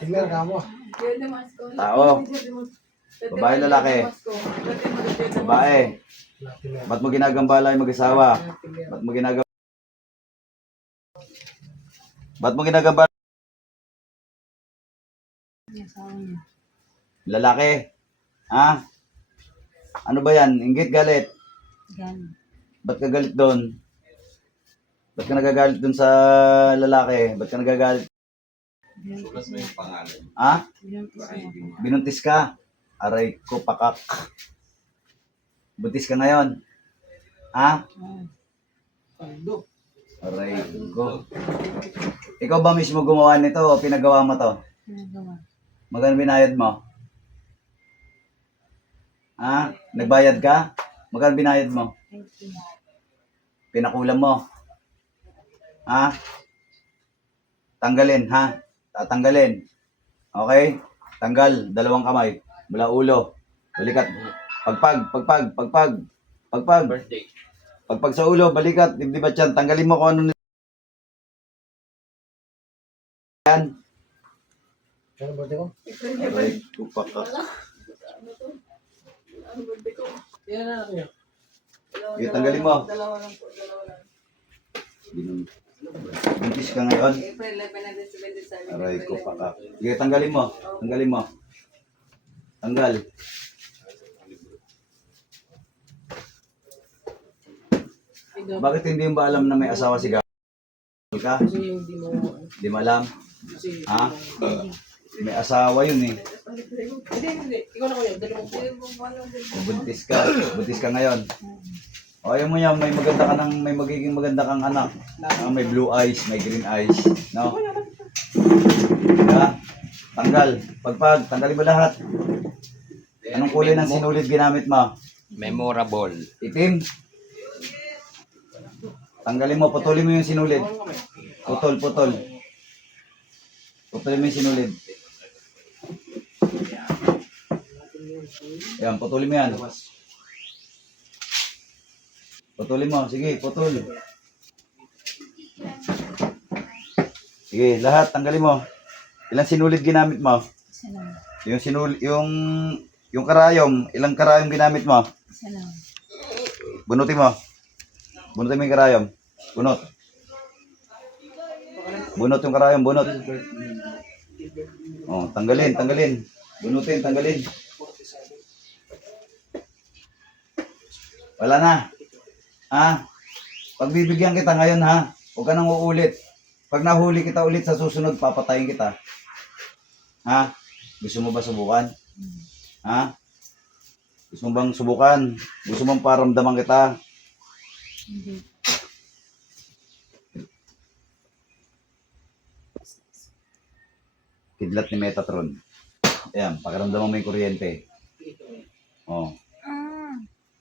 Tingnan ka mo. Tao. Babae, lalaki. Babae. Ba't mo ginagambala yung mag-asawa? Ba't mo ginagambala? Lalaki. Ha? Ano ba yan? Inggit, galit? Ba't ka galit doon? Ba't ka nagagalit doon sa lalaki? Ba't ka nagagalit? Sulat mo yung pangalan. Ha? Para hindi mo. Binuntis ka? Aray ko, pakak. Buntis ka ngayon? Ha? Aray ko. Ikaw ba mismo gumawa nito o pinagawa mo to? Magkano binayad mo? Ha? Nagbayad ka? Magkano binayad mo? Pinakulam mo? Ha? Tanggalin, ha? Tatanggalin. Okay? Tanggal, dalawang kamay. Mula ulo. Balikat. Pagpag. Birthday. Pagpag sa ulo, balikat. Dibdibat yan. Tanggalin mo kung ano nila yan. Ano ba ko? Aray ko, pakak. Yan na ako. Okay, tanggalin mo. Dalawa lang po, dalawa lang. Buntis ka ngayon. April 11 and 17. Aray ko, pakak. Sige, tanggalin mo. Tanggalin mo. Tanggal. Bakit hindi mo ba alam na may asawa si Gab? Ka? Kasi hindi mo... Hindi mo alam? Kasi... Ha? May asawa yun eh. Hindi. Ikaw na kuya. Dalawang... Buntis ka. Buntis ka ngayon. O ayaw mo yan, may magiging maganda kang anak. May blue eyes, may green eyes. No? Diba? Tanggal. Tanggalin mo lahat. Anong kulay ng sinulid ginamit mo? Memorable. Itim? Tanggalin mo, putulin mo yung sinulid. Putol. Putulin mo yung sinulid. Yan, putulin mo yan. Putulin mo, sige, putul. Sige, lahat, tanggalin mo. Ilang sinulid ginamit mo? Yung karayom, ilang karayom ginamit mo? Bunutin mo. Bunutin mo yung karayom. Bunot. Bunot yung karayom, bunot. Oh, tanggalin. Bunutin, tanggalin. Wala na. Ha? Pagbibigyan kita ngayon, ha? Huwag ka nang uulit. Pag nahuli kita ulit sa susunod, papatayin kita. Ha? Gusto mo ba subukan? Ha? Gusto mo bang subukan? Gusto mong paramdaman kita? Kidlat ni Metatron. Ayan, pakiramdaman mo yung kuryente. Oh.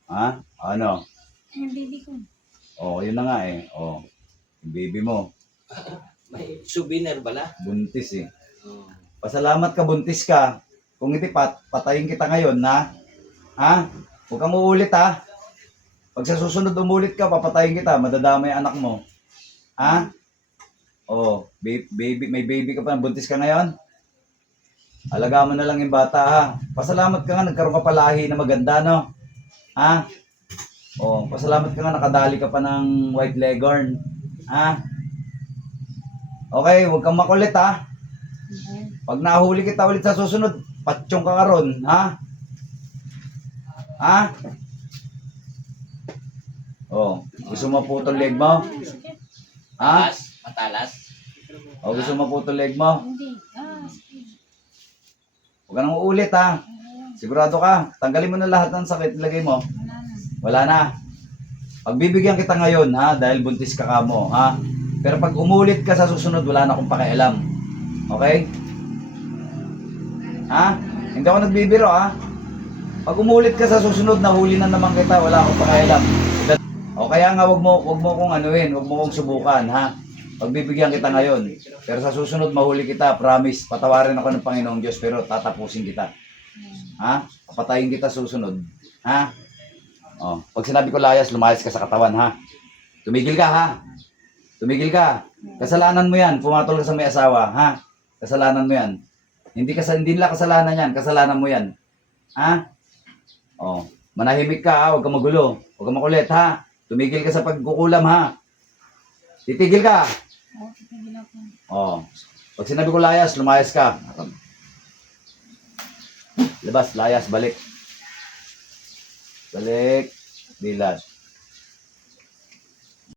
Ha? Ano? Yung baby ko. Oh, yun na nga eh. Oh. Yung baby mo. May souvenir bala? Buntis eh. Oh. Pasalamat ka, buntis ka. Kung hindi, patayin kita ngayon, na? Ha? Huwag kang uulit, ha? Pag sa susunod umulit ka, papatayin kita. Madadamay anak mo. Ha? Oh, baby, may baby ka pa. Buntis ka ngayon? Alagaan mo na lang yung bata, ha? Pasalamat ka nga, nagkaroon ka palahi na maganda, no? Ha? Oh, pasalamat ka nga, nakadali ka pa ng white leghorn. Ha? Okay, huwag kang makulit, ha? Pag nahuli kita ulit sa susunod, patsyong ka karon, ha? Ha? Oh, gusto mo putol leg mo? Ha? Matalas? O gusto mo putol leg mo? Hindi. Sige. Huwag ka nang uulit, ha? Sigurado ka? Tanggalin mo na lahat ng sakit, ilagay mo. Wala na. Pagbibigyan kita ngayon, ha? Dahil buntis ka kamo, ha? Pero pag umulit ka sa susunod, wala na akong pakialam. Okay? Ha? Hindi ako nagbibiro, ha? Pag umulit ka sa susunod, nahuli na naman kita, wala akong pakialam. O kaya nga, wag mo kong anuhin, wag mo kong subukan, ha? Pagbibigyan kita ngayon. Pero sa susunod, mahuli kita, promise. Patawarin ako ng Panginoong Diyos, pero tatapusin kita. Ha? Papatayin kita susunod. Ha? O, pag sinabi ko layas, lumayas ka sa katawan, ha? Tumigil ka, ha? Tumigil ka. Kasalanan mo yan. Pumatol ka sa may asawa, ha? Kasalanan mo yan. Hindi nila kasalanan yan. Kasalanan mo yan. Ha? Oh, manahimik ka ha. Huwag ka magulo. Huwag ka makulit ha. Tumigil ka sa pagkukulam ha. Titigil ka. Oo, titigil ako. Oh. Pag sinabi ko layas, lumayas ka. Labas, layas, balik. Balik. Bilas.